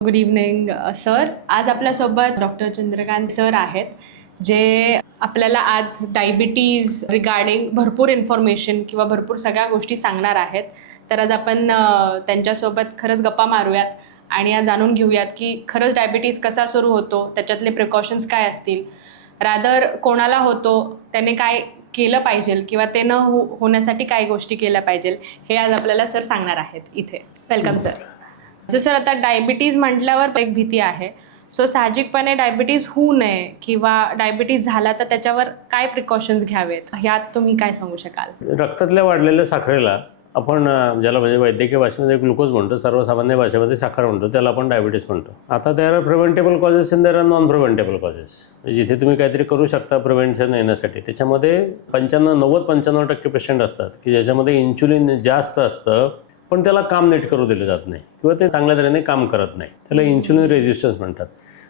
Good evening sir आज आपल्यासोबत doctor Chandrakant sir आहेत जे आपल्याला आज डायबिटीज रिगार्डिंग भरपूर इन्फॉर्मेशन किंवा भरपूर सगळ्या गोष्टी सांगणार आहेत. तर आज आपण uh, त्यांच्यासोबत खरंच गप्पा मारूयात आणि आज जाणून घेऊयात की खरंच डायबिटीज कसा सुरू होतो त्याच्यातले प्रिकॉशन्स काय असतील. रादर कोणाला होतो त्याने काय केलं पाहिजे किंवा ते न हो होण्यासाठी काय गोष्टी केल्या पाहिजे हे आज आपल्याला सर सांगणार आहेत इथे. वेलकम सर सो सर आता डायबिटीज म्हटल्यावर एक भीती आहे. सो साहजिकपणे डायबिटीज होऊ नये किंवा डायबिटीज झाला तर त्याच्यावर काय प्रिकॉशन्स घ्यावेत? ह्यात तुम्ही काय सांगू शकाल? रक्तातल्या वाढलेल्या साखरेला आपण ज्याला म्हणजे वैद्यकीय भाषेमध्ये ग्लुकोज म्हणतो सर्वसामान्य भाषेमध्ये साखर म्हणतो त्याला आपण डायबिटीस म्हणतो. आता there are preventable causes in there are non preventable causes जिथे तुम्ही काहीतरी करू शकता प्रिव्हेंशन येण्यासाठी. त्याच्यामध्ये पंच्याण्णव नव्वद पंच्याण्णव टक्के पेशंट असतात की ज्याच्यामध्ये इन्शुलिन जास्त असतं पण त्याला काम नीट करू दिलं जात नाही किंवा ते चांगल्या तऱ्हेने काम करत नाही. त्याला इन्शुलिन रेजिस्टन्स म्हणतात.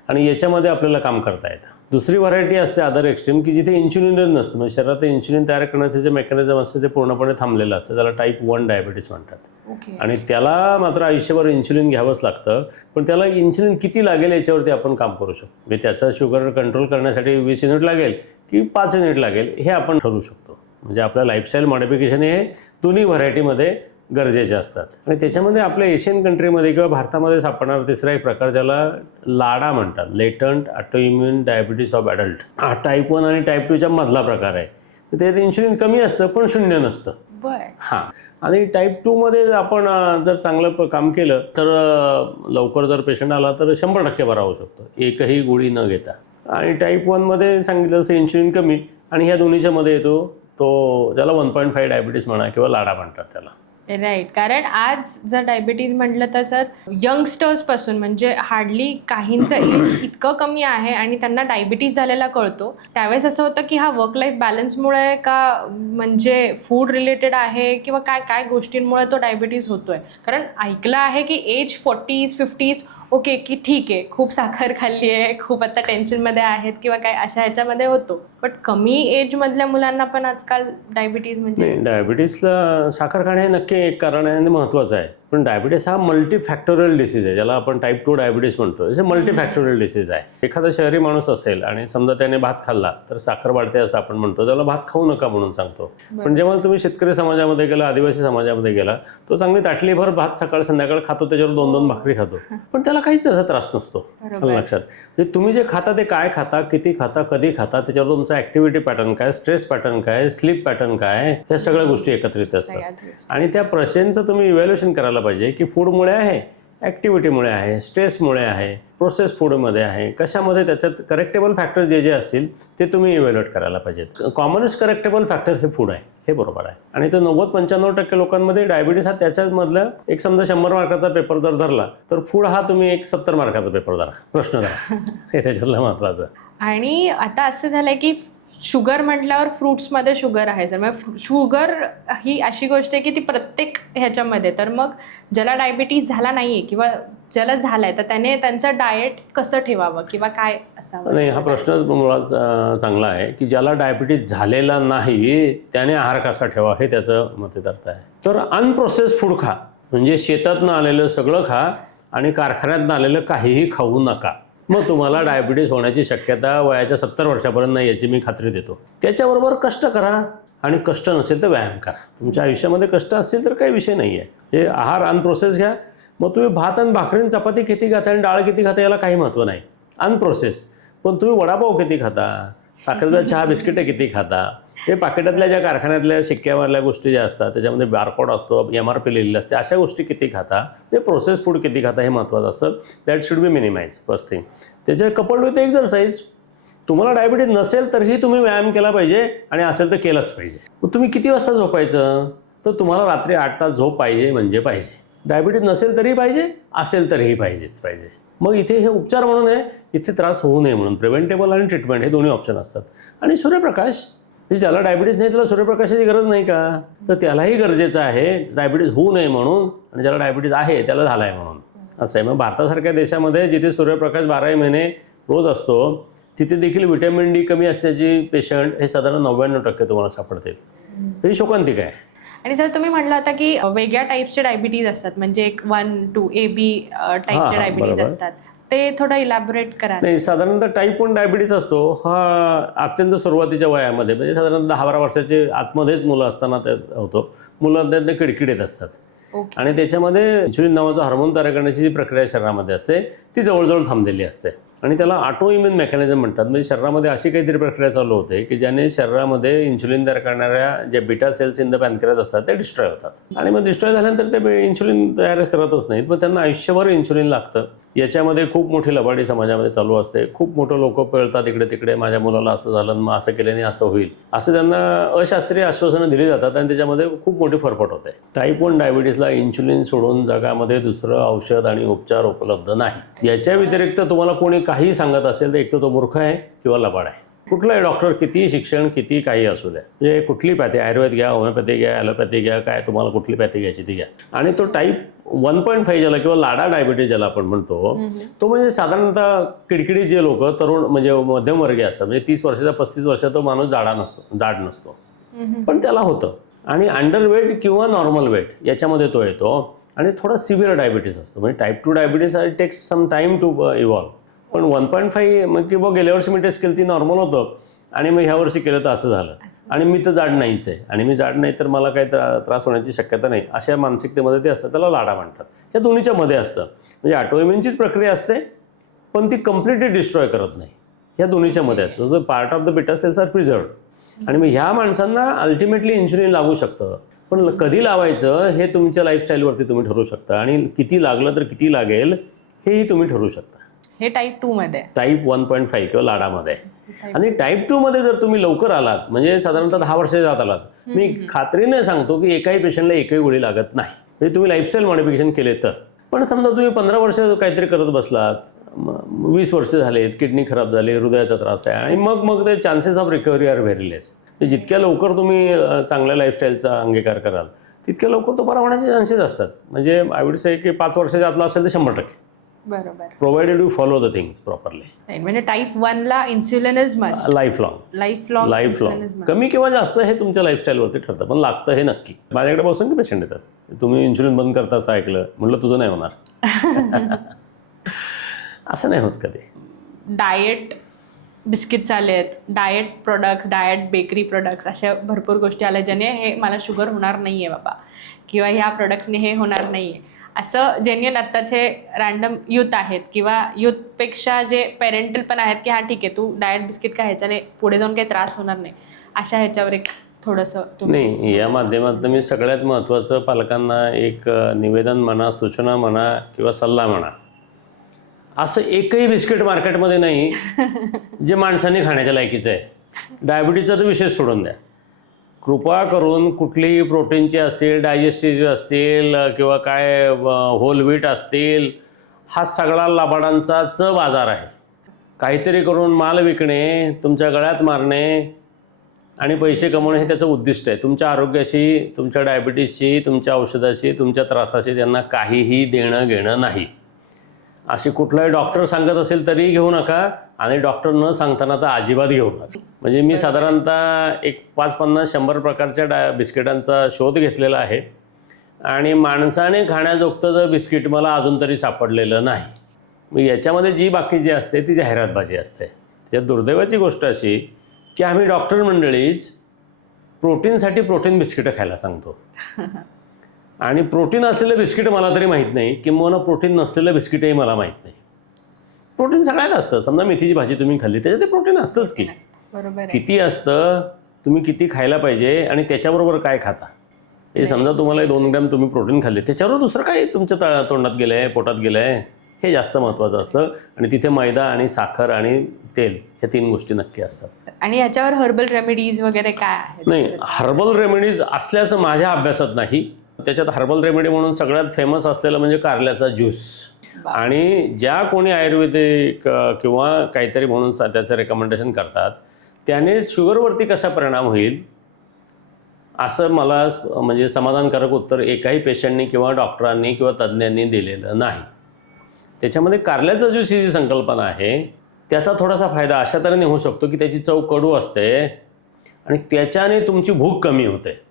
आणि याच्यामध्ये आपल्याला काम करता येतं. दुसरी व्हरायटी असते अदर एक्स्ट्रीम की जिथे इन्शुलिनच नसतं. म्हणजे शरीरात इन्शुलिन तयार करण्याचं जे मेकॅनिझम असतं ते पूर्णपणे थांबलेलं असतं. त्याला टाईप वन डायबिटीस म्हणतात. आणि त्याला मात्र आयुष्यभर इन्शुलिन घ्यावंच लागतं. पण त्याला इन्शुलिन किती लागेल याच्यावरती आपण काम करू शकतो. म्हणजे त्याचा शुगर कंट्रोल करण्यासाठी वीस युनिट लागेल की पाच युनिट लागेल हे आपण ठरवू शकतो. म्हणजे आपल्या लाईफस्टाईल मॉडिफिकेशन हे दोन्ही व्हरायटीमध्ये गरजेचे असतात. आणि त्याच्यामध्ये आपल्या एशियन कंट्रीमध्ये किंवा भारतामध्ये सापडणारा तिसरा एक प्रकार ज्याला लाडा म्हणतात. Latent autoimmune diabetes of adult हा टाईप वन आणि टाईप टूच्या मधला प्रकार आहे. त्यात इन्शुलिन कमी असतं पण शून्य नसतं. हां. आणि टाईप टूमध्ये आपण जर चांगलं काम केलं तर लवकर जर पेशंट आला तर शंभर टक्के बरा होऊ शकतो. एकही गोळी न घेता. आणि टाईप वनमध्ये सांगितलं तसं इन्शुलिन कमी आणि ह्या दोन्हीच्या मध्ये येतो तो ज्याला वन पॉईंट फाईव्ह डायबिटीस म्हणा किंवा लाडा म्हणतात त्याला. राईट कारण आज जर डायबिटीज म्हटलं तर सर यंगस्टर्सपासून म्हणजे हार्डली काहींचं एज इतकं कमी आहे आणि त्यांना डायबिटीज झालेला कळतो. त्यावेळेस असं होतं की हा वर्क लाईफ बॅलन्समुळे का म्हणजे फूड रिलेटेड आहे किंवा काय काय गोष्टींमुळे तो डायबिटीज होतोय? कारण ऐकलं आहे की एज फोर्टीज फिफ्टीज ओके की ठीक आहे खूप साखर खाल्ली आहे खूप आता टेन्शनमध्ये आहेत किंवा काय अशा ह्याच्यामध्ये होतो. बट कमी एजमधल्या मुलांना पण आजकाल डायबिटीज म्हणजे नाही डायबिटीसला साखर खाणे हे नक्की एक कारण आहे आणि महत्त्वाचं आहे. पण डायबिटीस हा मल्टीफॅक्टोरियल डिसीज आहे ज्याला आपण टाईप टू डायबिटीस म्हणतो. हे मल्टीफॅक्टोरियल डिसीज आहे. एखादा शहरी माणूस असेल आणि समजा त्याने भात खाल्ला तर साखर वाढते असं आपण म्हणतो. त्याला भात खाऊ नका म्हणून सांगतो. पण जेव्हा तुम्ही शेतकरी समाजामध्ये गेला आदिवासी समाजामध्ये गेला तो चांगली ताटलीभर भात सकाळ संध्याकाळ खातो त्याच्यावर दोन दोन भाकरी खातो. पण त्याला काहीच त्याचा त्रास नसतो. बरोबर. लक्षात. म्हणजे तुम्ही जे खाता ते काय खाता किती खाता कधी खाता त्याच्यावर तुमचा ऍक्टिव्हिटी पॅटर्न काय स्ट्रेस पॅटर्न काय स्लीप पॅटर्न काय या सगळ्या गोष्टी एकत्रित असतात. आणि त्या प्रश्नांचं तुम्ही इव्हॅल्युएशन करायला पाहिजे की फूडमुळे आहे ॲक्टिव्हिटीमुळे आहे स्ट्रेसमुळे आहे प्रोसेस फूडमध्ये आहे कशामध्ये त्याच्यात करेक्टेबल फॅक्टर जे जे असतील ते तुम्ही इव्हॅल्युएट करायला पाहिजेत. कॉमनेस्ट करेक्टेबल फॅक्टर हे फूड आहे हे बरोबर आहे. आणि ते नव्वद पंच्याण्णव टक्के लोकांमध्ये डायबिटीस हा त्याच्यामधलं एक समजा शंभर मार्काचा पेपर जर धरला तर फूड हा तुम्ही एक सत्तर मार्काचा पेपर धरा. प्रश्न धरा हे त्याच्यातलं महत्त्वाचं. आणि आता असं झालंय की शुगर म्हटल्यावर फ्रुट्समध्ये शुगर आहे सर. मग शुगर ही अशी गोष्ट आहे की ती प्रत्येक ह्याच्यामध्ये. तर मग ज्याला डायबिटीज झाला नाही आहे किंवा ज्याला झालाय तर त्याने त्यांचं डाएट कसं ठेवावं किंवा काय असावं? नाही हा प्रश्नच मुळात चांगला आहे की ज्याला डायबिटीज झालेला नाही त्याने आहार कसा ठेवा हे त्याचं मतिदर्थ आहे. तर अनप्रोसेस फूड खा. म्हणजे शेतातनं आलेलं सगळं खा आणि कारखान्यातनं आलेलं काहीही खाऊ नका. मग तुम्हाला डायबिटीज होण्याची शक्यता वयाच्या सत्तर वर्षापर्यंत नाही याची मी खात्री देतो. त्याच्याबरोबर कष्ट करा आणि कष्ट नसेल तर व्यायाम करा. तुमच्या आयुष्यामध्ये कष्ट असतील तर काही विषय नाही आहे हे आहार अनप्रोसेस घ्या. मग तुम्ही भात आणि भाकरीन चपाती किती खाता आणि डाळ किती खाता याला काही महत्त्व नाही. अनप्रोसेस पण तुम्ही वडापाव किती खाता? साखरेचा चहा बिस्किटं किती खाता? हे पाकिटातल्या ज्या कारखान्यातल्या शिक्क्यावरल्या गोष्टी ज्या असतात त्याच्यामध्ये बारकोड असतो एम आर पी लिहिलेलं असते अशा गोष्टी किती खाता? ते प्रोसेस फूड किती खाता हे महत्त्वाचं असतं that should be minimise first thing त्याच्या कपल्ड विथ एक्झरसाईज तुम्हाला डायबिटीज नसेल तरीही तुम्ही व्यायाम केला पाहिजे आणि असेल तर केलंच पाहिजे. मग तुम्ही किती वाजता झोपायचं? तर तुम्हाला रात्री आठ तास झोप पाहिजे म्हणजे पाहिजे. डायबिटीज नसेल तरी पाहिजे असेल तरीही पाहिजेच पाहिजे. मग इथे हे उपचार म्हणून आहे इथे त्रास होऊ नये म्हणून. प्रिव्हेंटेबल आणि ट्रीटमेंट हे दोन्ही ऑप्शन असतात. आणि सूर्यप्रकाश म्हणजे ज्याला डायबिटीज नाही त्याला सूर्यप्रकाशाची गरज नाही का? तर त्यालाही गरजेचं आहे. डायबिटीज होऊ नये म्हणून आणि ज्याला डायबिटीज आहे त्याला झाला आहे म्हणून. असं आहे. मग भारतासारख्या देशामध्ये जिथे सूर्यप्रकाश बाराही महिने रोज असतो तिथे देखील विटॅमिन डी कमी असण्याची पेशंट हे साधारण नव्याण्णव टक्के तुम्हाला सापडतील. ही शोकांतिक आहे. आणि सर तुम्ही म्हटलं होता की वेगळ्या टाईपचे डायबिटीज असतात. म्हणजे एक वन टू ए बी टाईपचे डायबिटीज. असतात. ते थोडं इलॅबोरेट करा नाही साधारणतः टाईप वन डायबिटीस असतो हा अत्यंत सुरुवातीच्या वयामध्ये म्हणजे साधारण दहा बारा वर्षाचे आतमध्येच मुलं असताना ते होतो. मुलं त्यातले किडकिडीत असतात. ओके. आणि त्याच्यामध्ये इन्सुलिन नावाचा हार्मोन तयार करण्याची जी प्रक्रिया शरीरामध्ये असते ती जवळजवळ थांबलेली असते. आणि त्याला ऑटो इम्युन मेकॅनिझम म्हणतात. म्हणजे शरीरामध्ये अशी काहीतरी प्रक्रिया चालू होते की ज्याने शरीरामध्ये इन्सुलिन तयार करणाऱ्या ज्या beta cells in the pancreas असतात ते डिस्ट्रॉय होतात. आणि मग डिस्ट्रॉय झाल्यानंतर ते इन्सुलिन तयार करतच नाहीत. मग त्यांना आयुष्यभर इन्सुलिन लागतं. याच्यामध्ये खूप मोठी लबाडी समाजामध्ये चालू असते. खूप मोठं लोक पळतात इकडे तिकडे. माझ्या मुलाला असं झालं मग असं केल्याने असं होईल. असं त्यांना अशास्त्रीय आश्वासनं दिली जातात आणि त्याच्यामध्ये खूप मोठी फरफट होते. टाईप वन डायबिटीसला इन्सुलिन सोडून जगामध्ये दुसरं औषध आणि उपचार उपलब्ध नाही. याच्या व्यतिरिक्त तुम्हाला कोणी काही सांगत असेल तर एक तर तो मूर्ख आहे किंवा लबाड आहे. कुठलाही डॉक्टर किती शिक्षण किती काही असू द्या. म्हणजे कुठली पॅथी आयुर्वेद घ्या होमिओपॅथी घ्या ॲलोपॅथी घ्या काय तुम्हाला कुठली पॅथी घ्यायची ती घ्या. आणि तो टाईप वन पॉईंट फाईव्ह ज्याला किंवा लाडा डायबिटीज ज्याला आपण म्हणतो तो म्हणजे साधारणतः किडकिडी जे लोक तरुण म्हणजे मध्यमवर्गीय असतात म्हणजे तीस वर्षाचा पस्तीस वर्षाचा तो माणूस जाडा नसतो जाड नसतो. पण त्याला होतं. आणि अंडर वेट किंवा नॉर्मल वेट याच्यामध्ये तो येतो. आणि थोडा सिव्हिअर डायबिटीस असतो. म्हणजे type two diabetes takes some time to evolve पण वन पॉईंट फाईव्ह मग किंवा गेल्या वर्षी मी टेस्ट केली ती नॉर्मल होतं. आणि मग ह्या वर्षी केलं तर असं झालं. आणि मी तर जाड नाहीच आहे. आणि मी जाड नाही तर मला काही त्रा त्रास होण्याची शक्यता नाही. अशा मानसिकतेमध्ये ते असतं त्याला लाडा म्हणतात. या दोन्हीच्या मध्ये असतं. म्हणजे ऑटोइम्युनचीच प्रक्रिया असते पण ती कम्प्लिटली डिस्ट्रॉय करत नाही. या दोन्हीच्या मध्ये असतो. तर part of the beta cells are preserve आणि मग ह्या माणसांना अल्टिमेटली इन्शुलिन लागू शकतं. पण कधी लावायचं हे तुमच्या लाईफस्टाईलवरती तुम्ही ठरवू शकता. आणि किती लागलं तर किती लागेल हेही तुम्ही ठरवू शकता. हे टाईप टू मध्ये. टाईप वन पॉईंट फाईव्ह किंवा लाडामध्ये. आणि टाईप टू मध्ये जर तुम्ही लवकर आलात म्हणजे साधारणतः दहा वर्ष जात आलात मी खात्रीने सांगतो की एकाही पेशंटला एकही गोळी लागत नाही. म्हणजे तुम्ही लाईफस्टाईल मॉडिफिकेशन केले तर. पण समजा तुम्ही पंधरा वर्ष काहीतरी करत बसलात वीस वर्ष झालेत किडनी खराब झाली हृदयाचा त्रास आहे आणि मग मग ते chances of recovery are very less जितक्या लवकर तुम्ही चांगल्या लाईफस्टाईलचा अंगीकार कराल तितक्या लवकर तो बरा होण्याचे चान्सेस असतात. म्हणजे आय वुड से की पाच वर्षाच्या आतला असेल तर शंभर टक्के. बरोबर. Provided you follow the things properly. म्हणजे टाईप वन ला insulin is must life long life long life long कमी किंवा जास्त हे तुमच्या लाईफस्टाईलवरती ठरतं पण लागतं हे नक्की. माझ्याकडे बसून की पेशंट येतात. तुम्ही इन्शुरन्स बंद करता असं ऐकलं म्हटलं तुझं नाही होणार. असं नाही होत कधी. डाएट बिस्किट्स आले आहेत diet products diet bakery products अशा भरपूर गोष्टी आल्या ज्याने हे मला शुगर होणार नाही आहे बाबा. किंवा ह्या प्रोडक्ट्सने हे होणार नाही आहे असं जेन्युअन आत्ताचे रॅन्डम यूथ आहेत किंवा यूथपेक्षा जे पेरेंटल पण आहेत की हां ठीक आहे तू डाएट बिस्किट का ह्याच्याने पुढे जाऊन काही त्रास होणार नाही. अशा ह्याच्यावर एक थोडंसं तुम्ही नाही या माध्यमातून मी सगळ्यात महत्त्वाचं पालकांना एक निवेदन म्हणा सूचना म्हणा किंवा सल्ला म्हणा. असं एकही बिस्किट मार्केटमध्ये नाही जे माणसांनी खाण्याच्या लायकीचं आहे. डायबिटीजचा तर विशेष सोडून द्या. कृपा करून कुठलीही प्रोटीनची असेल डायजेस्टिव्ह असेल किंवा काय होल व्हीट असतील हा सगळा लबाडांचाच बाजार आहे. काहीतरी करून माल विकणे तुमच्या गळ्यात मारणे आणि पैसे कमवणे हे त्याचं उद्दिष्ट आहे. तुमच्या आरोग्याशी तुमच्या डायबिटीसशी तुमच्या औषधाशी तुमच्या त्रासाशी त्यांना काहीही देणं घेणं नाही. असे कुठलाही डॉक्टर सांगत असेल तरीही घेऊ नका. आणि डॉक्टर न सांगताना तर अजिबात घेऊ नका. म्हणजे मी साधारणतः एक पाच पन्नास शंभर प्रकारच्या डा बिस्किटांचा शोध घेतलेला आहे. आणि माणसाने खाण्याजोगतं जर बिस्किट मला अजून तरी सापडलेलं नाही. मग याच्यामध्ये जी बाकी जी असते ती जाहिरातबाजी असते. त्यात दुर्दैवाची गोष्ट अशी की आम्ही डॉक्टर मंडळीच प्रोटीनसाठी प्रोटीन बिस्किटं खायला सांगतो. आणि प्रोटीन असलेलं बिस्किट मला तरी माहीत नाही किंवा प्रोटीन नसलेलं बिस्किटही मला माहीत नाही. प्रोटीन सगळ्यात असतं. समजा मेथीची भाजी तुम्ही खाल्ली त्याच्यात ते प्रोटीन असतंच की. बरोबर आहे. किती असतं तुम्ही किती खायला पाहिजे आणि त्याच्याबरोबर काय खाता. हे समजा तुम्हाला दोन ग्रॅम तुम्ही प्रोटीन खाल्ले त्याच्यावर दुसरं काय तुमच्या त- तोंडात गेलं आहे पोटात गेलं आहे हे जास्त महत्त्वाचं असतं. आणि तिथे मैदा आणि साखर आणि तेल हे तीन गोष्टी नक्की असतात. आणि ह्याच्यावर हर्बल रेमेडीज वगैरे काय आहेत? नाही हर्बल रेमेडीज असल्याचं माझ्या अभ्यासात नाही. त्याच्यात हर्बल रेमेडी म्हणून सगळ्यात फेमस असलेलं म्हणजे कारल्याचा ज्यूस. आणि ज्या कोणी आयुर्वेदिक किंवा काहीतरी म्हणून सा- त्याचं रेकमेंडेशन करतात त्याने शुगरवरती कसा परिणाम होईल? असं मला म्हणजे समाधानकारक उत्तर एकाही पेशंटनी किंवा डॉक्टरांनी किंवा तज्ज्ञांनी दिलेलं नाही. त्याच्यामध्ये कारल्याचा ज्यूस ही जी संकल्पना आहे त्याचा थोडासा फायदा अशा तऱ्हेने होऊ शकतो की त्याची चव कडू असते आणि त्याच्याने तुमची भूक कमी होते.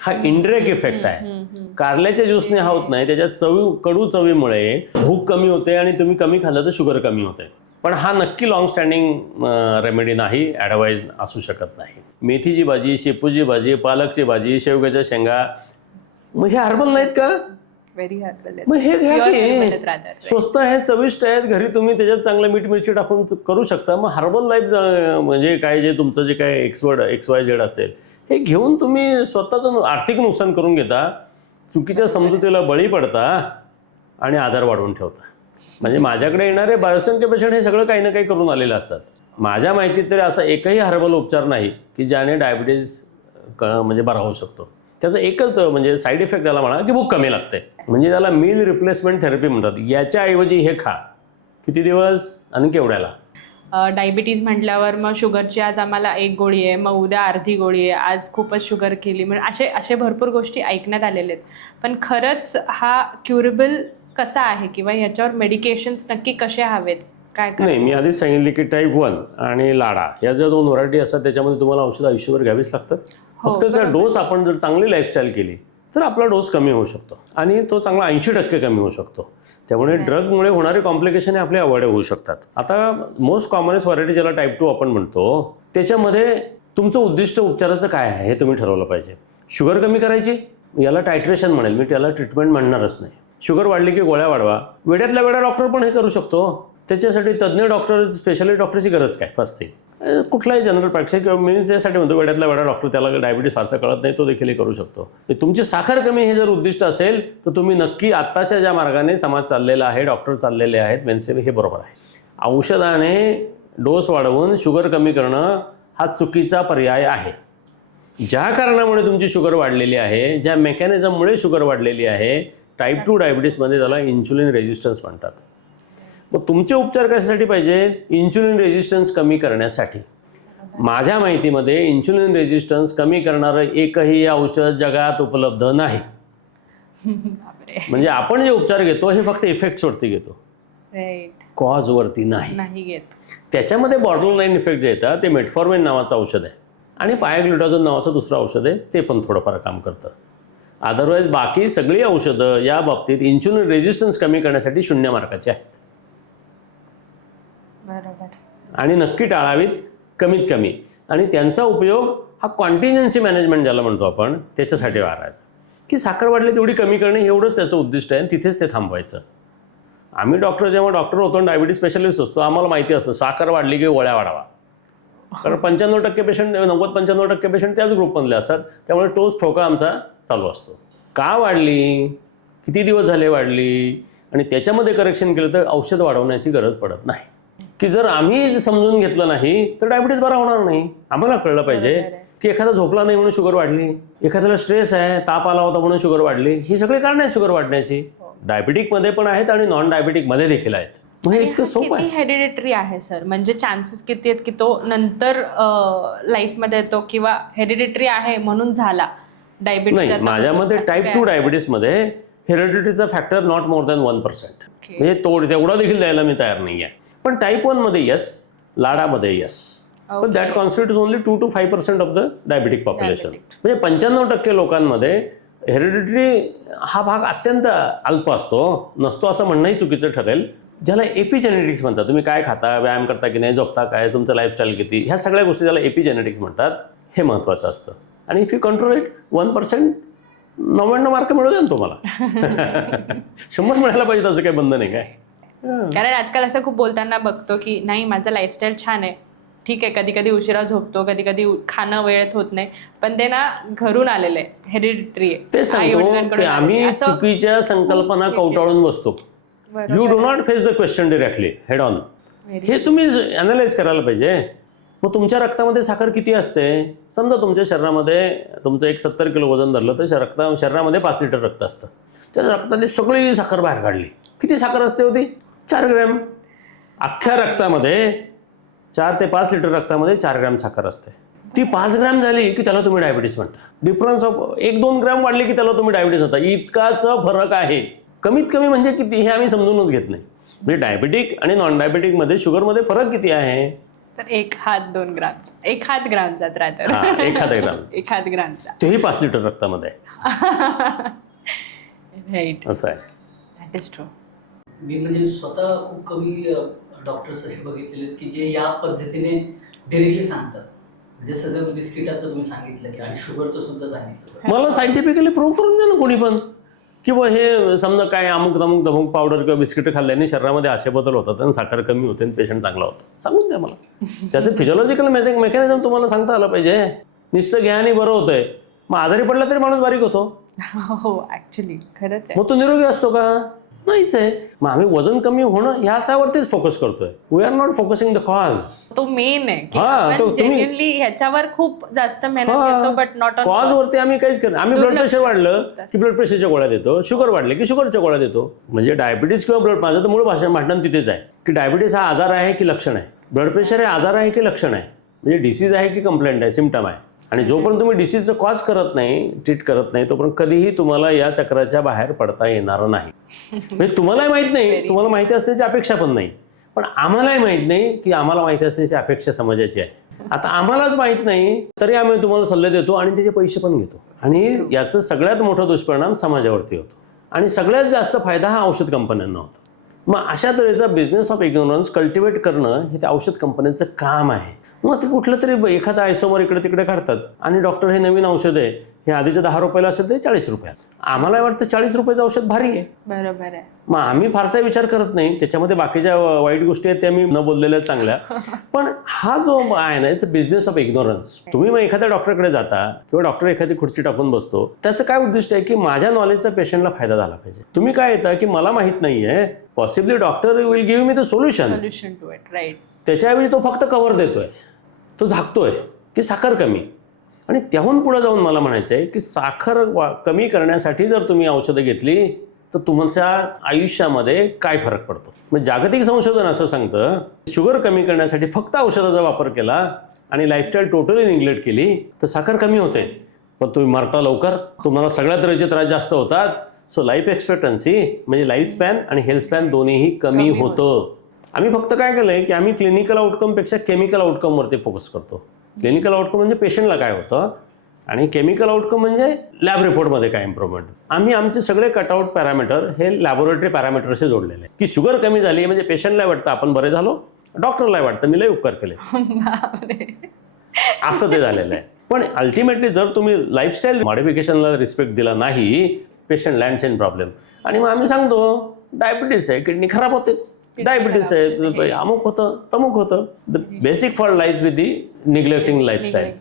हा इंडिरेक्ट इफेक्ट आहे. कारल्याच्या ज्यूसने हा होत नाही त्याच्या चवी कडू चवीमुळे भूक कमी होते आणि तुम्ही कमी खाल्लं तर शुगर कमी होते. पण हा नक्की लॉंग स्टँडिंग रेमेडी नाही ॲडवाईज असू शकत नाही. मेथीची भाजी शेपूची भाजी पालकची भाजी शेवग्याच्या शेंगा मग हे हर्बल नाहीत का? व्हेरी हर्बल मग हे घ्या. स्वस्त आहेत चविष्ट आहेत घरी तुम्ही त्याच्यात चांगलं मीठ मिरची टाकून करू शकता. मग हर्बल लाईफ म्हणजे काय जे तुमचं जे काय एक्सवर्ड एक्स वाय झेड असेल हे घेऊन तुम्ही स्वतःचं आर्थिक नुकसान करून घेता चुकीच्या समजुतीला बळी पडता आणि आधार वाढवून ठेवता. म्हणजे माझ्याकडे येणारे बायोसंख्य पेशंट हे सगळं काही ना काही करून आलेले असतात. माझ्या माहितीत तरी असा एकही हर्बल उपचार नाही की ज्याने डायबिटीज क म्हणजे बरा होऊ शकतो. त्याचा एकच म्हणजे साईड इफेक्ट त्याला म्हणा की भूक कमी लागते. म्हणजे त्याला मील रिप्लेसमेंट थेरपी म्हणतात. याच्याऐवजी हे खा. किती दिवस आणि केवढ्याला? डायबिटीज म्हटल्यावर मग शुगरची आज आम्हाला एक गोळी आहे मग उद्या अर्धी गोळी आहे आज खूपच शुगर केली म्हणजे असे असे भरपूर गोष्टी ऐकण्यात आलेल्या आहेत. पण खरंच हा क्युरेबल कसा आहे किंवा ह्याच्यावर मेडिकेशन्स नक्की कसे हवेत? काय नाही मी आधीच सांगितले की टाईप वन आणि लाडा या ज्या दोन व्हरायटी असतात त्याच्यामध्ये तुम्हाला औषध आयुष्यभर घ्यावीच लागतात. हो, फक्त त्या डोस आपण जर चांगली लाईफस्टाईल केली तर आपला डोस कमी होऊ शकतो आणि तो चांगला ऐंशी टक्के कमी होऊ शकतो. त्यामुळे ड्रगमुळे होणारे कॉम्प्लिकेशन हे आपले अवॉइड होऊ शकतात. आता मोस्ट कॉमनेस्ट व्हरायटी ज्याला टाईप टू आपण म्हणतो त्याच्यामध्ये तुमचं उद्दिष्ट उपचाराचं काय आहे हे तुम्ही ठरवलं पाहिजे. शुगर कमी करायची याला टायट्रेशन म्हणेल. मी त्याला ट्रीटमेंट म्हणणारच नाही. शुगर वाढली की गोळ्या वाढवा. वेड्यातल्या वेड्या डॉक्टर पण हे करू शकतो. त्याच्यासाठी तज्ज्ञ डॉक्टर स्पेशालिस्ट डॉक्टरची गरज काय? फर्स्ट थिंग कुठलाही जनरल प्रॅक्टिस किंवा मी त्यासाठी म्हणतो वेड्यातला वेडा डॉक्टर त्याला डायबिटीस फारसा कळत नाही तो देखील हे करू शकतो. तुमची साखर कमी हे जर उद्दिष्ट असेल तर तुम्ही नक्की आत्ताच्या ज्या मार्गाने समाज चाललेला आहे डॉक्टर चाललेले आहेत मेन्सेवे हे बरोबर आहे. औषधाने डोस वाढवून शुगर कमी करणं हा चुकीचा पर्याय आहे. ज्या कारणामुळे तुमची शुगर वाढलेली आहे ज्या मेकॅनिझममुळे शुगर वाढलेली आहे टाईप टू डायबिटीसमध्ये त्याला इन्सुलिन रेजिस्टन्स म्हणतात. मग तुमचे उपचार कशासाठी पाहिजे? इन्शुलिन रेजिस्टन्स कमी करण्यासाठी. माझ्या माहितीमध्ये इन्शुलिन रेजिस्टन्स कमी करणारं एकही औषध जगात उपलब्ध नाही. म्हणजे आपण जे उपचार घेतो हे फक्त इफेक्ट्सवरती घेतो. राईट कॉजवरती नाही. घेत. त्याच्यामध्ये बॉर्डर लाईन इफेक्ट जे येतात ते मेटफॉर्मिन नावाचं औषध आहे. आणि पायाग्लुटाझोन नावाचं दुसरं औषध आहे ते पण थोडंफार काम करतं. अदरवाईज बाकी सगळी औषधं या बाबतीत इन्शुलिन रेजिस्टन्स कमी करण्यासाठी शून्य मार्काची आहेत. आणि नक्की टाळावीत कमीत कमी. आणि त्यांचा उपयोग हा कॉन्टिन्जन्सी मॅनेजमेंट ज्याला म्हणतो आपण त्याच्यासाठी वारायचा की साखर वाढली तेवढी कमी करणे एवढंच त्याचं उद्दिष्ट आहे आणि तिथेच ते थांबवायचं. आम्ही डॉक्टर जेव्हा डॉक्टर होतो डायबिटीज स्पेशलिस्ट असतो आम्हाला माहिती असतं साखर वाढली की गोळ्या वाढावा. कारण पंच्याण्णव टक्के पेशंट नव्वद पंच्याण्णव टक्के पेशंट त्याच ग्रुपमधले असतात. त्यामुळे तोच ठोका आमचा चालू असतो. का वाढली? किती दिवस झाले वाढली? आणि त्याच्यामध्ये करेक्शन केलं तर औषध वाढवण्याची गरज पडत नाही. की जर आम्ही समजून घेतलं नाही तर डायबिटीस बरा होणार नाही. आम्हाला कळलं पाहिजे. की एखादा झोपला नाही म्हणून शुगर वाढली एखाद्याला स्ट्रेस आहे ताप आला होता म्हणून शुगर वाढली ही सगळी कारण आहेत शुगर वाढण्याची. डायबिटिकमध्ये पण आहेत आणि नॉन डायबिटिकमध्ये देखील आहेत. इतकं सोपं आहे. हेरिडिटरी आहे सर म्हणजे चान्सेस किती आहेत की तो नंतर लाईफमध्ये येतो किंवा हेरिडिटरी आहे म्हणून झाला? डायबिटीज नाही माझ्या मते टाईप टू डायबिटीसमध्ये हेरिडिटीचा factor not more than one percent. म्हणजे तो तेवढा देखील द्यायला मी तयार नाही आहे पण टाईपमध्ये यस लाडामध्ये यस पण that constitute only two two five percent of the diabetic population म्हणजे पंच्याण्णव टक्के लोकांमध्ये हेरिडिटरी हा भाग अत्यंत अल्प असतो. नसतो असं म्हणणंही चुकीचं ठरेल. ज्याला एपिजेनेटिक्स म्हणतात. तुम्ही काय खाता व्यायाम करता की नाही झोपता काय तुमचं लाईफस्टाईल किती ह्या सगळ्या गोष्टी त्याला एपिजेनेटिक्स म्हणतात हे महत्त्वाचं असतं. आणि if you control it one percent नव्याण्णव मार्क मिळू द्या ना तुम्हाला. शंभर मिळायला पाहिजे तसं काही बंद नाही काय? कारण आजकाल असं खूप बोलताना बघतो की नाही माझं लाईफस्टाईल छान आहे. ठीक आहे कधी कधी उशिरा झोपतो कधी कधी खाणं वेळेत होत नाही. पण ते ना घरून आलेलं आहे. हेरिडिटरी आहे. ते सांगतो आम्ही चुकीच्या संकल्पना कवटाळून बसतो. You do not face the question directly head on हे तुम्ही अनालाइज करायला पाहिजे. मग तुमच्या रक्तामध्ये साखर किती असते? समजा तुमच्या शरीरामध्ये तुमचं एक सत्तर किलो वजन धरलं तर रक्त शरीरामध्ये पाच लिटर रक्त असतं. त्या रक्ताने सगळी साखर बाहेर काढली. किती साखर असते होती चार ग्रॅम. अख्ख्या रक्तामध्ये चार ते पाच लिटर रक्तामध्ये चार ग्रॅम साखर असते. ती पाच ग्रॅम झाली की त्याला तुम्ही डायबिटीस म्हणता. डिफरन्स ऑफ एक दोन ग्रॅम वाढली की त्याला तुम्ही डायबिटीस म्हणता. इतकाच फरक आहे. कमीत कमी म्हणजे किती हे आम्ही समजूनच घेत नाही. म्हणजे डायबिटिक आणि नॉन डायबिटिकमध्ये शुगरमध्ये फरक किती आहे? तर एक हात दोन ग्रामचा. एक हात ग्रामचाच राहतं. हा एखादा ग्राम एक हात ग्रामचा. तेही पाच लिटर रक्तामध्ये. राईट असं आहे. दॅट इज ट्रू मी म्हणजे स्वतः खूप कमी डॉक्टर्स असे बघितलेले की जे या पद्धतीने डिरेक्टली सांगतात. म्हणजे सगळं बिस्किटाचं तुम्ही सांगितलं की आणि शुगरचं सुद्धा सांगितलं. मला सायंटिफिकली प्रूव्ह करून द्या ना कोणी पण. किंवा हे समजा काय अमुक तमुक दमुक पावडर किंवा बिस्किट खाल्ल्याने शरीरामध्ये असे बदल होतात आणि साखर कमी होते आणि पेशंट चांगला होतो. सांगून द्या मला. त्याचं फिजिओलॉजिकल मेकॅनिझम तुम्हाला सांगता आलं पाहिजे. नुसतं घ्या आणि बरं होतंय. मग आजारी पडला तरी माणूस बारीक होतो. हो ऍक्च्युली खरंच आहे. मग तो निरोगी असतो का? नाहीच आहे. मग आम्ही वजन कमी होणं ह्याच्यावरतीच फोकस करतोय. We are not focusing the cause तो मेन आहे की हा, आपण तो तुम्ही- genuinely ह्याच्यावर खूप जास्त मेहनत घेतो बट नॉट ऑन कॉज वरती आम्ही काहीच करत आम्ही ब्लड प्रेशर वाढलं की ब्लड प्रेशरच्या गोळ्या देतो शुगर वाढले की शुगरच्या गोळ्या देतो. म्हणजे डायबिटीस किंवा ब्लड माझं तर मूळ भाषण भांडण तिथेच आहे. की डायबिटीस हा आजार आहे की लक्षण आहे? ब्लड प्रेशर हे आजार आहे की लक्षण आहे? म्हणजे डिसीज आहे की कंप्लेंट आहे? सिमटम आहे. आणि जोपर्यंत तुम्ही डिसीजचं कॉज करत नाही ट्रीट करत नाही तोपर्यंत कधीही तुम्हाला या चक्राच्या बाहेर पडता येणार नाही. म्हणजे तुम्हालाही माहीत नाही तुम्हाला माहिती असण्याची अपेक्षा पण नाही. पण आम्हालाही माहीत नाही की आम्हाला माहिती असण्याची अपेक्षा समाजाची आहे. आता आम्हालाच माहीत नाही तरी आम्ही तुम्हाला सल्ले देतो आणि त्याचे पैसे पण घेतो. आणि याचं सगळ्यात मोठा दुष्परिणाम समाजावरती होतो. आणि सगळ्यात जास्त फायदा हा औषध कंपन्यांना होतो. मग अशा तऱ्हेचा बिझनेस ऑफ इग्नोरन्स कल्टिवेट करणं हे त्या औषध कंपन्यांचं काम आहे. मग ते कुठलं तरी एखादा आयसोमर इकडे तिकडे काढतात. आणि डॉक्टर हे नवीन औषध आहे. हे आधीचं दहा रुपयाला असेल ते चाळीस रुपयात. आम्हाला वाटतं चाळीस रुपयाचं औषध भारी आहे. बरोबर आहे. मग आम्ही फारसा विचार करत नाही. त्याच्यामध्ये बाकीच्या वाईट गोष्टी आहेत त्या मी न बोललेल्या चांगल्या. पण हा जो आहे ना इट्स बिझनेस ऑफ इग्नोरन्स तुम्ही मग एखाद्या डॉक्टरकडे जाता किंवा डॉक्टर एखादी खुर्ची टाकून बसतो त्याचं काय उद्दिष्ट आहे की माझ्या नॉलेजचा पेशंटला फायदा झाला पाहिजे. तुम्ही काय येतं की मला माहीत नाहीये possibly doctor will give me the solution solution to it right त्याच्याऐवजी तो फक्त कव्हर देतोय. तो झाकतोय की साखर कमी. आणि त्याहून पुढे जाऊन मला म्हणायचं आहे की साखर वा- कमी करण्यासाठी जर तुम्ही औषधं घेतली तर तुमच्या आयुष्यामध्ये काय फरक पडतो? मग जागतिक संशोधन असं सांगतं शुगर कमी करण्यासाठी फक्त औषधाचा वापर केला आणि लाईफस्टाईल टोटली निग्लेक्ट केली तर साखर कमी होते. पण तुम्ही मरता लवकर. तुम्हाला सगळ्या तऱ्हेचे त्रास जास्त होतात. सो लाईफ एक्सपेक्टन्सी म्हणजे लाईफ स्पॅन आणि हेल्थ स्पॅन दोन्हीही कमी कमी होतं. आम्ही फक्त काय केलंय की आम्ही क्लिनिकल आउटकमपेक्षा केमिकल आउटकमवरती फोकस करतो. क्लिनिकल आउटकम म्हणजे पेशंटला काय होतं? आणि केमिकल आउटकम म्हणजे लॅब रिपोर्टमध्ये काय इम्प्रूव्हमेंट आम्ही आमचे सगळे कटआउट पॅरामीटर हे लॅबोरेटरी पॅरामीटरशी जोडलेले आहे की शुगर कमी झाली म्हणजे पेशंटला वाटतं आपण बरे झालो डॉक्टरला वाटतं मी लय उपकार केले. असं ते झालेलं आहे. पण अल्टिमेटली जर तुम्ही लाईफस्टाईल मॉडिफिकेशनला रिस्पेक्ट दिला नाही पेशंट लँड्स इन प्रॉब्लेम आणि मग आम्ही सांगतो डायबिटीस आहे किडनी खराब होतेच. डायबिटीस आहे अमुक होतं तमुक होतं. The basic fault lies with the neglecting lifestyle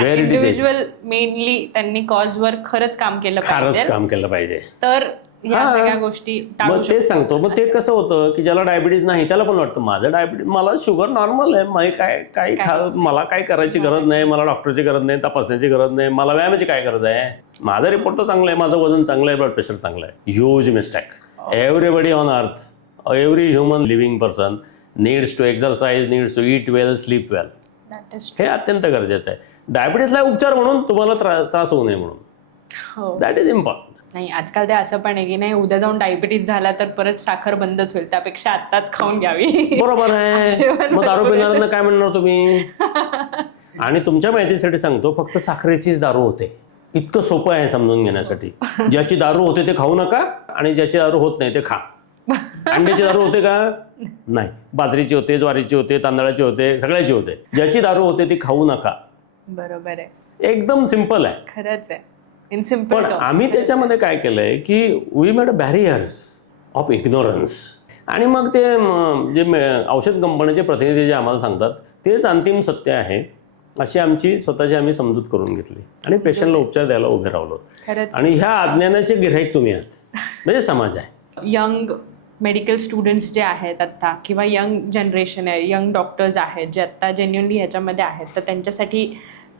individual mainly त्यांनी कॉजवर खरंच काम केलं पाहिजे. काम केलं पाहिजे. तर. सगळ्या गोष्टी मग तेच सांगतो. मग ते कसं होतं की ज्याला डायबिटीज नाही त्याला पण वाटतं माझं डायबिटीज मला शुगर नॉर्मल आहे मला काय काही खा मला काय करायची गरज नाही मला डॉक्टरची गरज नाही तपासण्याची गरज नाही मला व्यायामाची काय गरज आहे? माझा रिपोर्ट तर चांगला आहे माझं वजन चांगलं आहे ब्लड प्रेशर चांगलं आहे. Huge mistake everybody on earth every human living person needs to exercise needs to eat well sleep well That is हे अत्यंत गरजेचं आहे. डायबिटीसला उपचार म्हणून तुम्हाला त्रा त्रास होऊ नये म्हणून. दॅट इज इम्पॉर्टंट नाही आजकाल ते असं पण आहे की नाही उद्या जाऊन डायबिटीज झाला तर परत साखर बंदच होईल. त्यापेक्षा आत्ताच खाऊन घ्यावी. बरोबर आहे. मग दारू. पिणाऱ्यांना काय म्हणणार तुम्ही? आणि तुमच्या माहितीसाठी सांगतो फक्त साखरेचीच दारू होते. इतकं सोपं आहे समजून घेण्यासाठी. ज्याची दारू होते ते खाऊ नका आणि ज्याची दारू होत नाही ते खा. अंड्याची दारू होते का? नाही. बाजरीची होते ज्वारीची होते तांदळाची होते सगळ्याची होते. ज्याची दारू होते ती खाऊ नका. बरोबर आहे. एकदम सिंपल आहे. खरंच आहे. इन सिंपल पण आम्ही त्याच्यामध्ये काय केलंय की we made barriers of ignorance आणि मग ते जे औषध कंपनीचे प्रतिनिधी जे आम्हाला सांगतात तेच अंतिम सत्य आहे अशी आमची स्वतःची आम्ही समजूत करून घेतली. आणि पेशंटला उपचार द्यायला उभे राहिलो. आणि ह्या अज्ञानाचे गिऱ्हाईक तुम्ही आहात. म्हणजे समाज आहे. यंग मेडिकल स्टुडंट्स जे आहेत आत्ता किंवा यंग जनरेशन आहे यंग डॉक्टर्स आहेत जे आत्ता जेन्युनली ह्याच्यामध्ये आहेत तर त्यांच्यासाठी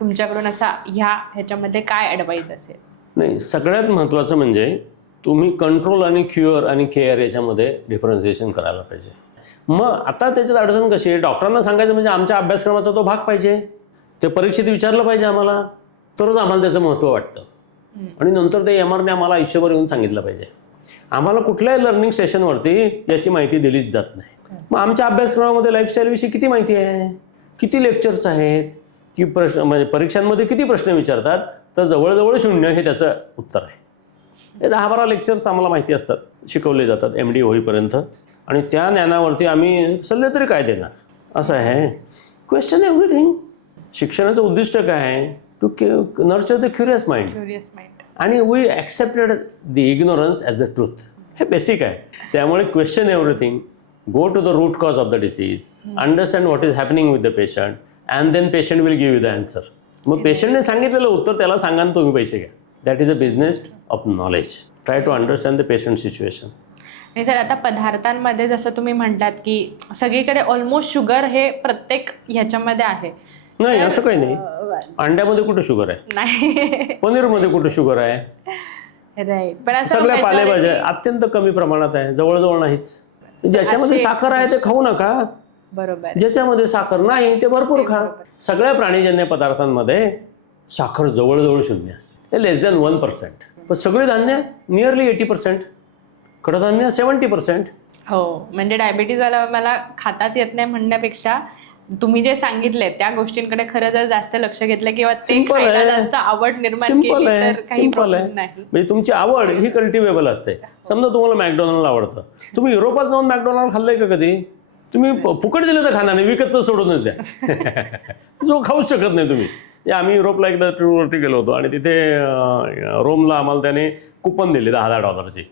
तुमच्याकडून असा ह्या ह्याच्यामध्ये काय ॲडवाईस असेल? नाही सगळ्यात महत्त्वाचं म्हणजे तुम्ही कंट्रोल आणि क्युअर आणि केअर याच्यामध्ये डिफरन्सिएशन करायला पाहिजे. मग आता त्याच्यात अडचण कशी आहे? डॉक्टरांना सांगायचं म्हणजे आमच्या अभ्यासक्रमाचा तो भाग पाहिजे. ते परीक्षेत विचारलं पाहिजे आम्हाला. तरच आम्हाला त्याचं महत्त्व वाटतं. आणि नंतर ते एम आरने आम्हाला आयुष्यभर येऊन सांगितलं पाहिजे. आम्हाला कुठल्याही लर्निंग सेशनवरती याची माहिती दिलीच जात नाही. मग आमच्या अभ्यासक्रमामध्ये लाईफस्टाईलविषयी किती माहिती आहे? किती लेक्चर्स आहेत? की प्रश्न म्हणजे परीक्षांमध्ये किती प्रश्न विचारतात? तर जवळजवळ शून्य हे त्याचं उत्तर आहे. हे दहा बारा लेक्चर्स आम्हाला माहिती असतात शिकवले जातात एम डी होईपर्यंत. आणि त्या ज्ञानावरती आम्ही सल्ले तरी काय देणार? असं आहे. क्वेश्चन एव्हरीथिंग शिक्षणाचं उद्दिष्ट काय आहे? To nurture the curious mind curious mind आणि we accepted the ignorance as the truth हे बेसिक आहे. त्यामुळे question everything go to the root cause of the disease understand what is happening with the patient and then patient will give you the answer मग पेशंटने सांगितलेलं उत्तर त्याला सांगा तुम्ही पैसे घ्या. That is a business of knowledge try to understand the patient situation आणि सर आता पदार्थांमध्ये जसं तुम्ही म्हणलात की सगळीकडे ऑलमोस्ट शुगर हे प्रत्येक ह्याच्यामध्ये आहे. नाही असं काही नाही. अंड्यामध्ये कुठं शुगर आहे? नाही. पनीरमध्ये कुठं शुगर आहे? राईट पण असं सगळ्या majority- पालेभाज्या अत्यंत कमी प्रमाणात आहे जवळजवळ नाहीच. ज्याच्यामध्ये साखर आहे ते खाऊ नका. बरोबर. ज्याच्यामध्ये साखर नाही ते भरपूर खा. सगळ्या प्राणीजन्य पदार्थांमध्ये साखर जवळजवळ शून्य असते. लेस दॅन वन पर्सेंट पण सगळे धान्य नियरली एटी पर्सेंट कडधान्य सेवन्टी पर्सेंट हो म्हणजे डायबिटीजवाला मला खाताच येत नाही म्हणण्यापेक्षा तुम्ही जे सांगितले त्या गोष्टींकडे खरं जर जास्त लक्ष घेतलं किंवा ते खायला. जास्त आवड निर्माण केली आहे तर काही प्रॉब्लेम नाही. म्हणजे तुमची आवड ही कल्टिवेबल असते. समजा तुम्हाला मॅकडॉनल्ड आवडतं. तुम्ही युरोपात जाऊन मॅकडॉनल्ड खाल्लंय का कधी? तुम्ही फुकट दिलं तर खाणार नाही विकत तर सोडूनच द्या. जो खाऊच शकत नाही तुम्ही. आम्ही युरोपला एकदा टूरवरती गेलो होतो आणि तिथे रोमला आम्हाला त्याने कुपन दिले दहा दहा डॉलरची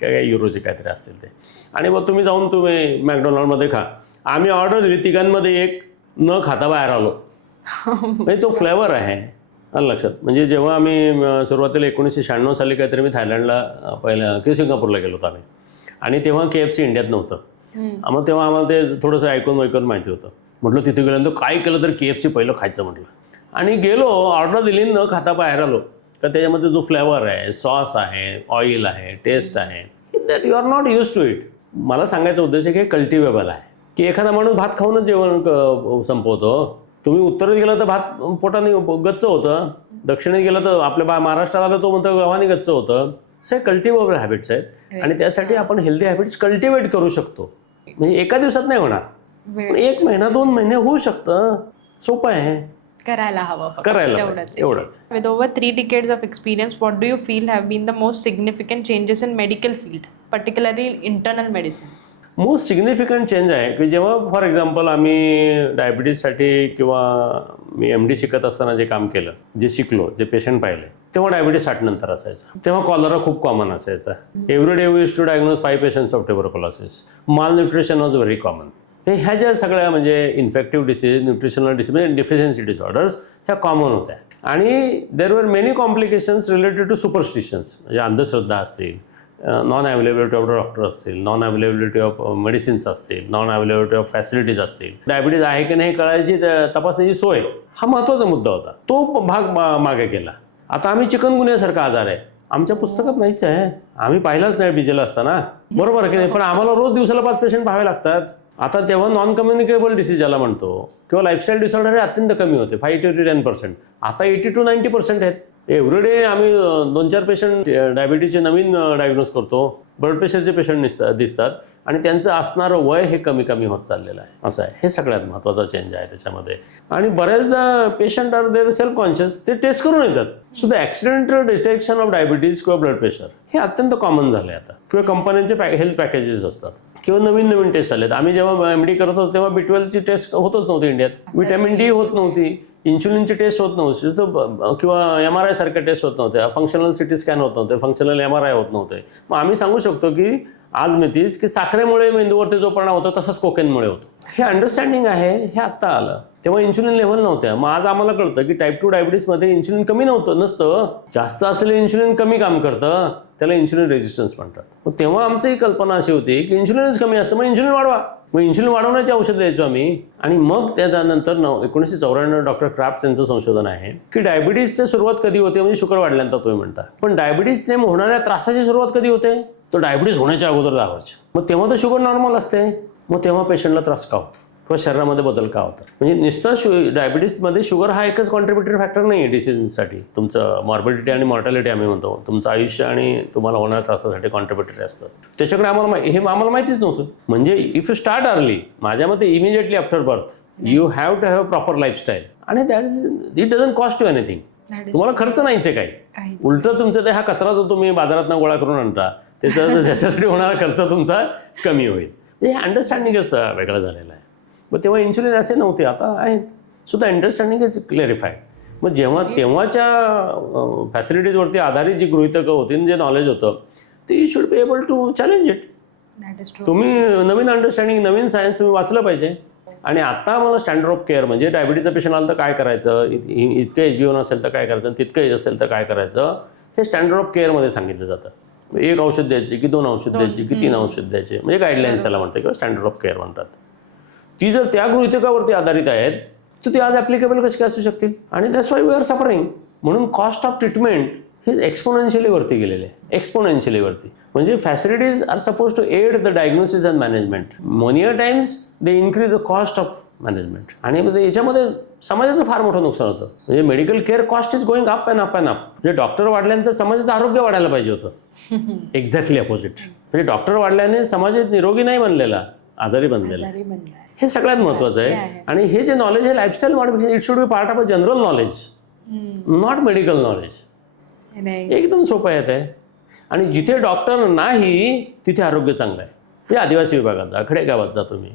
काय काय युरोचे काहीतरी असतील ते. आणि मग तुम्ही जाऊन तुम्ही मॅकडॉनल्डमध्ये खा. आम्ही ऑर्डर दिली तिघांमध्ये एक न खाता बाहेर आलो. म्हणजे तो फ्लेवर आहे. लक्षात. म्हणजे जेव्हा आम्ही सुरुवातीला एकोणीसशे शहाण्णव साली काहीतरी मी थायलंडला पहिल्या किंवा सिंगापूरला गेलो होतो आम्ही. आणि तेव्हा के एफ सी इंडियात नव्हतं. मग तेव्हा आम्हाला ते थोडंसं ऐकून ऐकून माहिती होतं. म्हटलं तिथे गेल्यानंतर काय केलं तर के एफ सी पहिलं खायचं म्हटलं. आणि गेलो ऑर्डर दिली न खाता बाहेर आलो. तर त्याच्यामध्ये जो फ्लेवर आहे सॉस आहे ऑइल आहे टेस्ट आहे. That you are not use to it मला सांगायचा उद्देश आहे की कल्टिवेबल आहे. की एखादा माणूस भात खाऊनच जेवण संपवतो. तुम्ही उत्तरेत गेला तर भात पोटाने गच्च होतं. दक्षिणेत गेलं तर आपल्या बा महाराष्ट्रात आलं तो म्हणतो गव्हाने गच्च होतं. सगळे कल्टिवेबल हॅबिट्स आहेत. आणि त्यासाठी आपण हेल्दी हॅबिट्स कल्टिवेट करू शकतो. म्हणजे एका दिवसात नाही होणार. एक महिना दोन महिने होऊ शकतं. सोपं आहे. करायला हवं. करायला. एवढंच decades of experience, what do you feel have been the most significant changes in medical field, particularly in internal medicines? Most significant change आहे की जेव्हा फॉर एक्झाम्पल आम्ही डायबिटीजसाठी किंवा मी एम डी शिकत असताना जे काम केलं जे शिकलो जे पेशंट पाहिले तेव्हा डायबिटीज साठ नंतर असायचा. तेव्हा कॉलरा खूप कॉमन असायचा. Every day use to diagnose five patients of tuberculosis malnutrition was very common हे ह्या ज्या सगळ्या म्हणजे इन्फेक्टिव्ह डिसीज न्यूट्रिशनल डिसीज म्हणजे डिफिशियन्सी डिसऑर्डर्स ह्या कॉमन होत्या. आणि there were many complications related to superstitions म्हणजे अंधश्रद्धा असतील नॉन अवेलेबिलिटी ऑफ डॉक्टर असतील नॉन अवेलेबिलिटी ऑफ मेडिसिन्स असतील नॉन अवेलेबिलिटी ऑफ फॅसिलिटीज असतील. डायबिटीज आहे की नाही कळायची त- तपासण्याची सोय हा महत्त्वाचा मुद्दा होता. तो प- भाग मा- मागे केला. आता आम्ही चिकनगुन्ह्यासारखा आजार आहे. आमच्या पुस्तकात नाहीच आहे. आम्ही पाहिलाच नाही डिजेल असताना. बरोबर आहे की नाही? पण आम्हाला रोज दिवसाला पाच पेशंट पाहावे लागतात. आता तेव्हा नॉन कम्युनिकेबल डिसीज ज्याला म्हणतो किंवा लाईफस्टाईल डिसऑर्डर हे अत्यंत कमी होते फाईव्ह टू टेन पर्सेंट आता एटी टू नाईन्टी पर्सेंट आहेत. एव्हरीडे आम्ही दोन चार पेशंट डायबिटीजचे नवीन डायग्नोज करतो. ब्लड प्रेशरचे पेशंट दिसतात दिसतात. आणि त्यांचं असणारं वय हे कमी कमी होत चाललेलं आहे. असं आहे. हे सगळ्यात महत्त्वाचा चेंज आहे त्याच्यामध्ये. आणि बऱ्याचदा patient are their self conscious ते टेस्ट करून येतात. So the accidental detection of diabetes किंवा ब्लड प्रेशर हे अत्यंत कॉमन झाले आता. किंवा कंपन्यांचे पॅ हेल्थ पॅकेजेस असतात. किंवा नवीन नवीन टेस्ट आलेत. आम्ही जेव्हा एम डी करत होतो तेव्हा बी ट्वेल्वची टेस्ट होतच नव्हती इंडियात विटॅमिन डी होत नव्हती. इन्शुलिनची टेस्ट होत नव्हती. तर किंवा एम आर आय सारख्या टेस्ट होत नव्हत्या. फंक्शनल सिटी स्कॅन होत नव्हते. फंक्शनल एम आर आय होत नव्हते. मग आम्ही सांगू शकतो की आज मितीच की साखरेमुळे मेंदूवरती जो परिणाम होतो तसंच कोकेनमुळे होतो. हे अंडरस्टँडिंग आहे हे आत्ता आलं. तेव्हा इन्शुलिन लेव्हल नव्हत्या. मग आज आम्हाला कळतं की टाईप टू डायबिटीसमध्ये इन्शुलिन कमी नव्हतं नसतं. जास्त असलेलं इन्शुलिन कमी काम करतं. त्याला इन्शुलिन रेजिस्टन्स म्हणतात. मग तेव्हा आमची कल्पना अशी होती की इन्शुलिनच कमी असतं मग इन्शुलिन वाढवा. मग इन्शुलिन वाढवण्याचे औषध द्यायचो आम्ही. आणि मग त्यानंतर नऊ एकोणीसशे चौऱ्याण्णव डॉक्टर क्राफ्ट यांचं संशोधन आहे की डायबिटीसची सुरुवात कधी होते? म्हणजे शुगर वाढल्यानंतर तुम्ही म्हणता. पण डायबिटीसने होणाऱ्या त्रासाची सुरुवात कधी होते? तो डायबिटीस होण्याच्या अगोदर दहा वर्ष. मग तेव्हा तर शुगर नॉर्मल असते. मग तेव्हा पेशंटला त्रास का होतो? किंवा शरीरामध्ये बदल का होतात? म्हणजे नुसतं शु डायबिटीसमध्ये शुगर हा एकच कॉन्ट्रीब्युटरी फॅक्टर नाही आहे डिसिजसाठी तुमचं मॉर्बिडिटी आणि मॉर्टॅलिटी आम्ही म्हणतो. तुमचं आयुष्य आणि तुम्हाला होणार त्रासासाठी कॉन्ट्रीब्युटरी असतात त्याच्याकडे आम्हाला माहि- हे आम्हाला माहितीच नव्हतं. म्हणजे इफ यू स्टार्ट अर्ली माझ्या मते immediately after birth you have to have proper lifestyle आणि that is it doesn't cost you anything तुम्हाला खर्च नाहीच आहे काही. उलट तुमचं ते हा कचरा जो तुम्ही बाजारातनं गोळा करून आणता त्याचा त्याच्यासाठी होणारा खर्च तुमचा कमी होईल. हे अंडरस्टँडिंगच वेगळं झालेलं आहे. मग तेव्हा इन्शुलिन असे नव्हते आता आहेत. सुद्धा अंडरस्टँडिंग इज क्लॅरिफाईड मग जेव्हा तेव्हाच्या फॅसिलिटीजवरती आधारित जी गृहितकं होती जे नॉलेज होतं ते you should be able to challenge it तुम्ही नवीन अंडरस्टँडिंग नवीन सायन्स तुम्ही वाचलं पाहिजे. आणि आता मला स्टँडर्ड ऑफ केअर म्हणजे डायबिटीजचा पेशंट आला तर काय करायचं? इतकं एच बी वन असेल तर काय करायचं? तितकं एज असेल तर काय करायचं? हे स्टँडर्ड ऑफ केअरमध्ये सांगितलं जातं. एक औषध द्यायची की दोन औषध द्यायची की तीन औषध द्यायचे. म्हणजे गाईडलाईन्स त्याला म्हणतात किंवा स्टँडर्ड ऑफ केअर म्हणतात. ती जर त्या गृहितकावरती आधारित आहेत तर ती आज ॲप्लिकेबल कशी काय असू शकतील? आणि that's why we are suffering म्हणून कॉस्ट ऑफ ट्रीटमेंट हे एक्सपोनेन्शियली वरती गेलेले आहे. एक्सपोनेन्शियली वरती. म्हणजे facilities are suppose to aid the diagnosis and management many a times they increase the cost of management आणि ते याच्यामध्ये समाजाचं फार मोठं नुकसान होतं. म्हणजे medical care cost is going up and up and up म्हणजे डॉक्टर वाढल्यानंतर समाजाचं आरोग्य वाढायला पाहिजे होतं. एक्झॅक्टली अपोजिट म्हणजे डॉक्टर वाढल्याने समाज निरोगी नाही बनलेला आजारी बनलेला. हे सगळ्यात महत्त्वाचं हे आहे आहे. आणि हे जे नॉलेज आहे lifestyle modification it should be part of a general knowledge not medical knowledge एकदम सोपं आहे ते. आणि जिथे डॉक्टर नाही तिथे आरोग्य चांगलं आहे. म्हणजे आदिवासी विभागात जा खेडेगावात जा तुम्ही.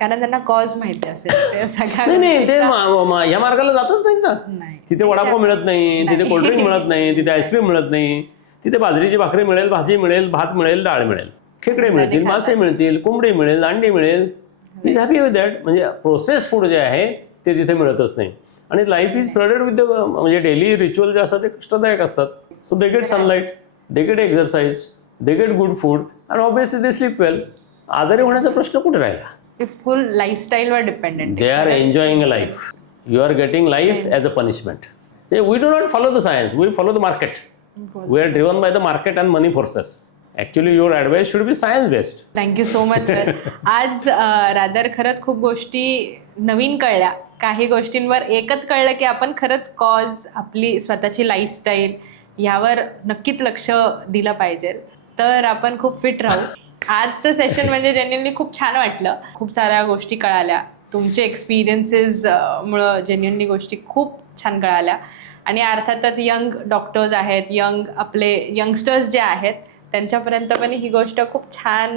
कारण त्यांना कॉज माहिती असेल. ते सगळ्या नाही नाही ते गोष्टीचा- मा- मा- या मार्गाला जातच नाहीत ना. नाही. तिथे वडापाव मिळत नाही तिथे कोल्ड्रिंक मिळत नाही तिथे आईस्क्रीम मिळत नाही. तिथे बाजरीची भाकरी मिळेल भाजी मिळेल भात मिळेल डाळ मिळेल. खेकडे मिळतील मासे मिळतील कोंबडी मिळेल अंडी मिळेल. इज हॅपी विथ दॅट म्हणजे प्रोसेस फूड जे आहे ते तिथे मिळतच नाही. आणि लाईफ इज फ्लडेड विथ म्हणजे डेली रिच्युअल जे असतात ते कष्टदायक असतात. So they get sunlight they get exercise they get good food आणि ऑब्विसली दे स्लीप वेल आजारी होण्याचा प्रश्न कुठे राहिला? ते full लाईफस्टाईलवर dependent they are enjoying a life you are getting life as a punishment Yeah, we do not follow the science we follow the market we are driven by the market and money forces actually your advice should be science based thank you so much sir आज rather खरंच खूप गोष्टी नवीन कळल्या काही गोष्टींवर एकच कळलं की आपण खरंच कॉज आपली स्वतःची लाईफस्टाईल यावर नक्कीच लक्ष दिलं पाहिजे तर आपण खूप फिट राहू आजचं सेशन म्हणजे जेन्युनली खूप छान वाटलं. खूप साऱ्या गोष्टी कळाल्या. तुमचे एक्सपिरियन्सेस मुळं जेन्युनली गोष्टी खूप छान कळाल्या. आणि अर्थातच यंग डॉक्टर्स आहेत यंग आपले यंगस्टर्स जे आहेत त्यांच्यापर्यंत पण ही गोष्ट खूप छान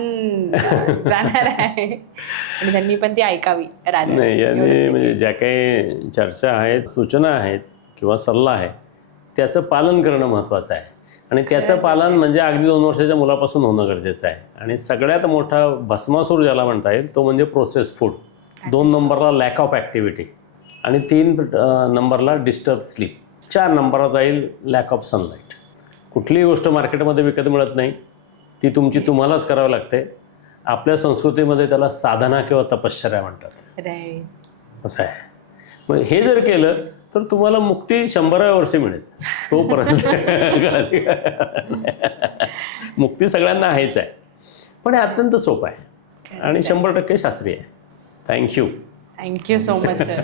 जाणार आहे. आणि त्यांनी पण ती ऐकावी. नाही याने म्हणजे ज्या काही चर्चा आहेत सूचना आहेत किंवा सल्ला आहे त्याचं पालन करणं महत्त्वाचं आहे. आणि त्याचं पालन म्हणजे अगदी दोन वर्षाच्या मुलापासून होणं गरजेचं आहे. आणि सगळ्यात मोठा भस्मासूर ज्याला म्हणता येईल तो म्हणजे प्रोसेस फूड दोन नंबरला लॅक ऑफ ॲक्टिव्हिटी आणि तीन नंबरला डिस्टर्ब स्लीप चार नंबरला जाईल लॅक ऑफ सनलाईट कुठलीही गोष्ट मार्केटमध्ये विकत मिळत नाही. ती तुमची तुम्हालाच करावी लागते. आपल्या संस्कृतीमध्ये त्याला साधना किंवा तपश्चर्या म्हणतात. असं आहे. मग हे जर केलं तर तुम्हाला मुक्ती शंभराव्या वर्षी मिळेल. तोपर्यंत मुक्ती सगळ्यांना आहेच आहे. पण हे अत्यंत सोपं आहे. आणि शंभर टक्के शास्त्रीय आहे. Thank you thank you so much sir